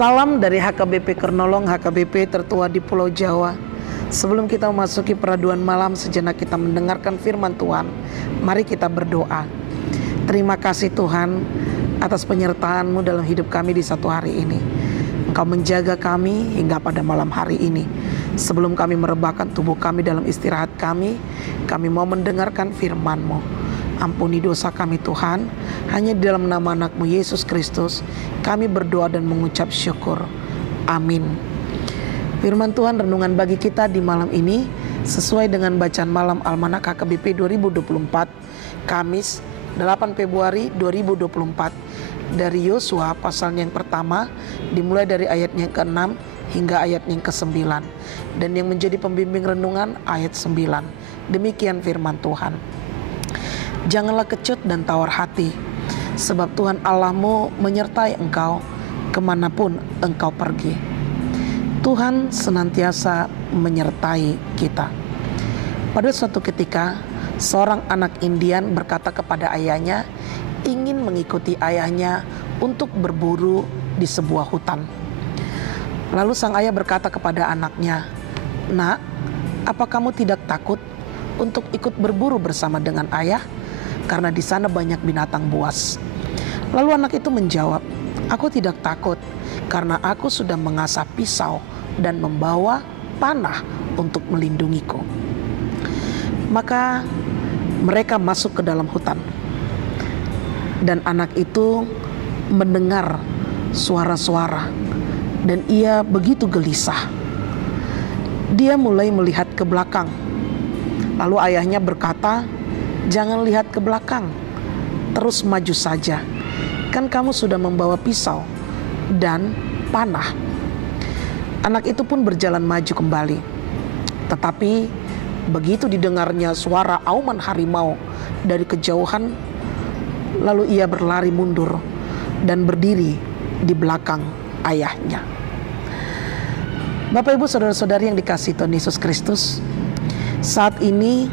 Salam dari HKBP Kernolong, HKBP tertua di Pulau Jawa. Sebelum kita memasuki peraduan malam, sejenak kita mendengarkan firman Tuhan. Mari kita berdoa. Terima kasih Tuhan atas penyertaan-Mu dalam hidup kami di satu hari ini. Engkau menjaga kami hingga pada malam hari ini. Sebelum kami merebahkan tubuh kami dalam istirahat kami mau mendengarkan firman-Mu. Ampuni dosa kami Tuhan, hanya di dalam nama anak-Mu Yesus Kristus kami berdoa dan mengucap syukur. Amin. Firman Tuhan renungan bagi kita di malam ini sesuai dengan bacaan malam Almanak HKBP 2024 Kamis 8 Februari 2024 dari Yosua pasal yang pertama dimulai dari ayat yang ke-6 hingga ayat yang ke-9, dan yang menjadi pembimbing renungan ayat 9. Demikian firman Tuhan. Janganlah kecut dan tawar hati, sebab Tuhan Allahmu menyertai engkau kemanapun engkau pergi. Tuhan senantiasa menyertai kita. Pada suatu ketika, seorang anak Indian berkata kepada ayahnya, ingin mengikuti ayahnya untuk berburu di sebuah hutan. Lalu sang ayah berkata kepada anaknya, "Nak, apa kamu tidak takut untuk ikut berburu bersama dengan ayah? Karena di sana banyak binatang buas." Lalu anak itu menjawab, "Aku tidak takut, karena aku sudah mengasah pisau dan membawa panah untuk melindungiku." Maka mereka masuk ke dalam hutan, dan anak itu mendengar suara-suara, dan ia begitu gelisah. Dia mulai melihat ke belakang. Lalu ayahnya berkata, "Jangan lihat ke belakang, terus maju saja. Kan kamu sudah membawa pisau dan panah." Anak itu pun berjalan maju kembali. Tetapi begitu didengarnya suara auman harimau dari kejauhan, lalu ia berlari mundur dan berdiri di belakang ayahnya. Bapak, Ibu, saudara-saudari yang dikasihi Tuhan Yesus Kristus, saat ini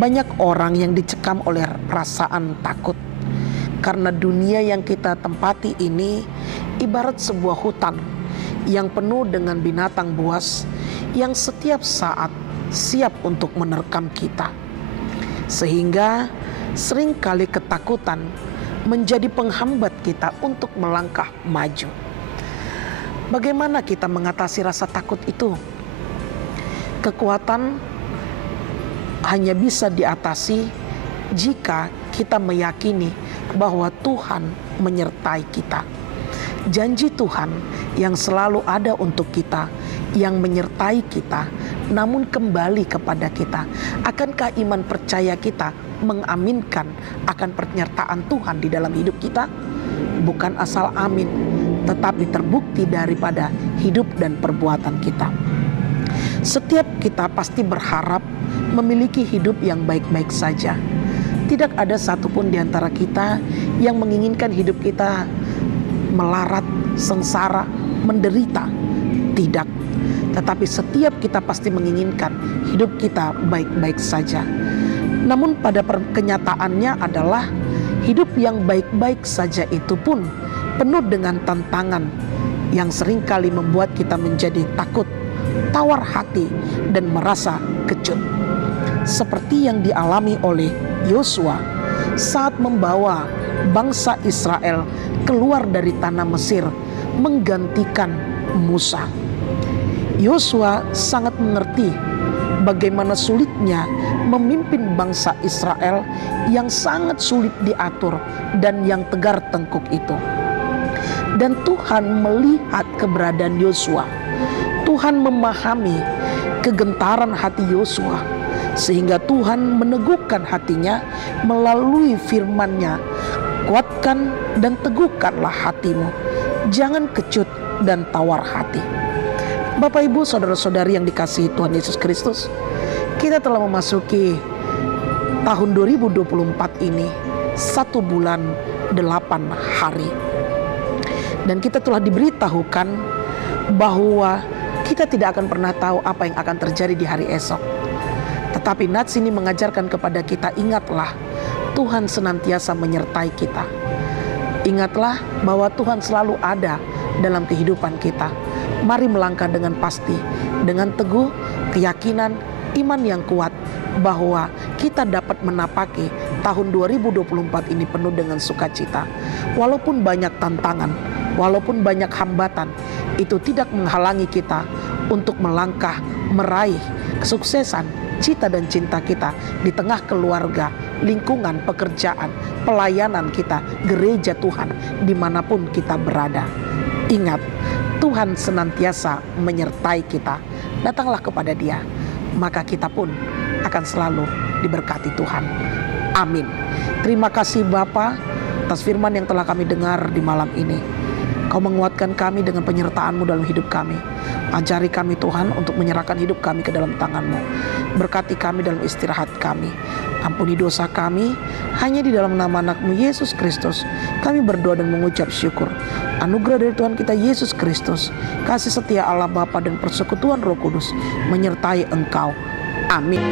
banyak orang yang dicekam oleh perasaan takut, karena dunia yang kita tempati ini ibarat sebuah hutan yang penuh dengan binatang buas yang setiap saat siap untuk menerkam kita. Sehingga seringkali ketakutan menjadi penghambat kita untuk melangkah maju. Bagaimana kita mengatasi rasa takut itu? Kekuatan hanya bisa diatasi jika kita meyakini bahwa Tuhan menyertai kita. Janji Tuhan yang selalu ada untuk kita, yang menyertai kita, namun kembali kepada kita. Akankah iman percaya kita mengaminkan akan penyertaan Tuhan di dalam hidup kita? Bukan asal amin, tetapi terbukti daripada hidup dan perbuatan kita. Setiap kita pasti berharap memiliki hidup yang baik-baik saja. Tidak ada satupun di antara kita yang menginginkan hidup kita melarat, sengsara, menderita. Tidak. Tetapi setiap kita pasti menginginkan hidup kita baik-baik saja. Namun pada kenyataannya adalah hidup yang baik-baik saja itu pun penuh dengan tantangan yang seringkali membuat kita menjadi takut, tawar hati, dan merasa kecut. Seperti yang dialami oleh Yosua saat membawa bangsa Israel keluar dari tanah Mesir menggantikan Musa. Yosua sangat mengerti bagaimana sulitnya memimpin bangsa Israel yang sangat sulit diatur dan yang tegar tengkuk itu. Dan Tuhan melihat keberadaan Yosua. Tuhan memahami kegentaran hati Yosua, sehingga Tuhan meneguhkan hatinya melalui firman-Nya. Kuatkan dan teguhkanlah hatimu, jangan kecut dan tawar hati. Bapak, Ibu, saudara-saudari yang dikasihi Tuhan Yesus Kristus, kita telah memasuki tahun 2024 ini 1 bulan 8 hari. Dan kita telah diberitahukan bahwa kita tidak akan pernah tahu apa yang akan terjadi di hari esok. Tetapi nats ini mengajarkan kepada kita, ingatlah Tuhan senantiasa menyertai kita. Ingatlah bahwa Tuhan selalu ada dalam kehidupan kita. Mari melangkah dengan pasti, dengan teguh, keyakinan, iman yang kuat bahwa kita dapat menapaki tahun 2024 ini penuh dengan sukacita. Walaupun banyak tantangan, walaupun banyak hambatan, itu tidak menghalangi kita untuk melangkah meraih kesuksesan, cita dan cinta kita di tengah keluarga, lingkungan, pekerjaan, pelayanan kita, gereja Tuhan, dimanapun kita berada. Ingat, Tuhan senantiasa menyertai kita. Datanglah kepada Dia, maka kita pun akan selalu diberkati Tuhan. Amin. Terima kasih Bapa atas firman yang telah kami dengar di malam ini. Kau menguatkan kami dengan penyertaan-Mu dalam hidup kami. Ajari kami Tuhan untuk menyerahkan hidup kami ke dalam tangan-Mu. Berkati kami dalam istirahat kami. Ampuni dosa kami. Hanya di dalam nama anak-Mu Yesus Kristus kami berdoa dan mengucap syukur. Anugerah dari Tuhan kita Yesus Kristus, kasih setia Allah Bapa dan persekutuan Roh Kudus menyertai engkau. Amin.